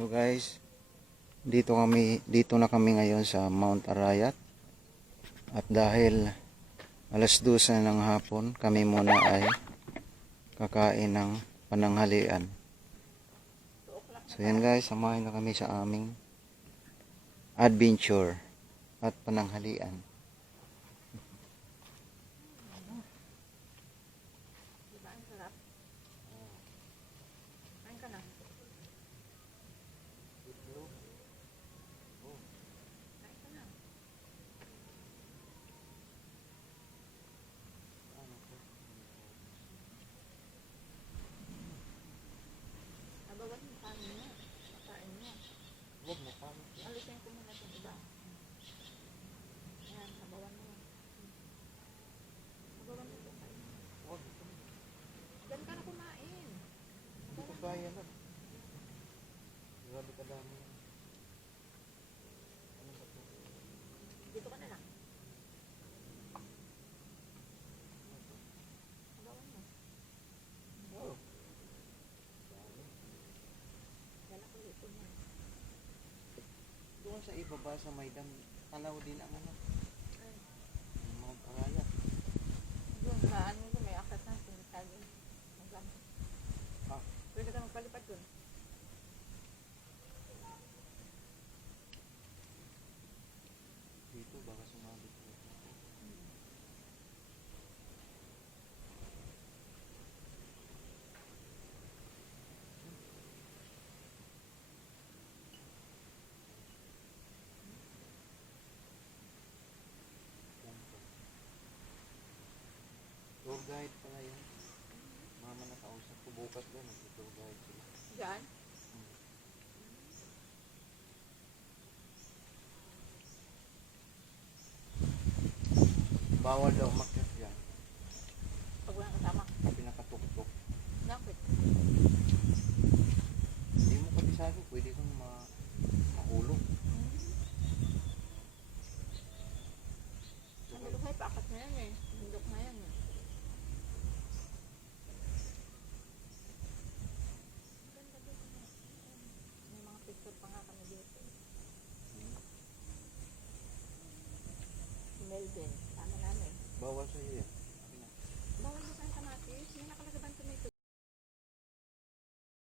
So guys, dito na kami ngayon sa Mount Arayat. At dahil alas 12 na ng hapon, kami muna ay kakain ng pananghalian. So yan guys, samahin na kami sa aming adventure at pananghalian. Diba ang sarap? Kain ka na. Kain ka na. Abawan mo kanin mo. Makain mo. Huwag mo pa. Alisin ko muna itong iba. Ayan, abawan mo. Abawan mo itong kain mo. Huwag. Diyan ka na kumain. Hindi ko kaya na. Grabe ka dami. Ano ba ito? Dito ka na lang. Abawan mo. Oh. Dala ko dito niya. Doon sa ibaba sa Maidan, tanaw din ang ano. Ay, Mount Arayat. doon sa ano doon, may akat na. Sinitali. Maglam. Ah. Pwede ka magpalipad doon. Dito baka sumabit ko. Tour guide pala yun. Mama nakausap ko bukas doon. Tour guide sila. Diyan? Bawal daw makyat yan. Pag walang kasama. Pinakatuktok. Bakit? Hindi mo kabisado, pwede kang mahulog. Ang luhay, paakat na yan eh. Bundok na yan eh. Ganda dito na. May mga picture pa nga kami dito. Si Melvin, tama namin. Bawal sa'yo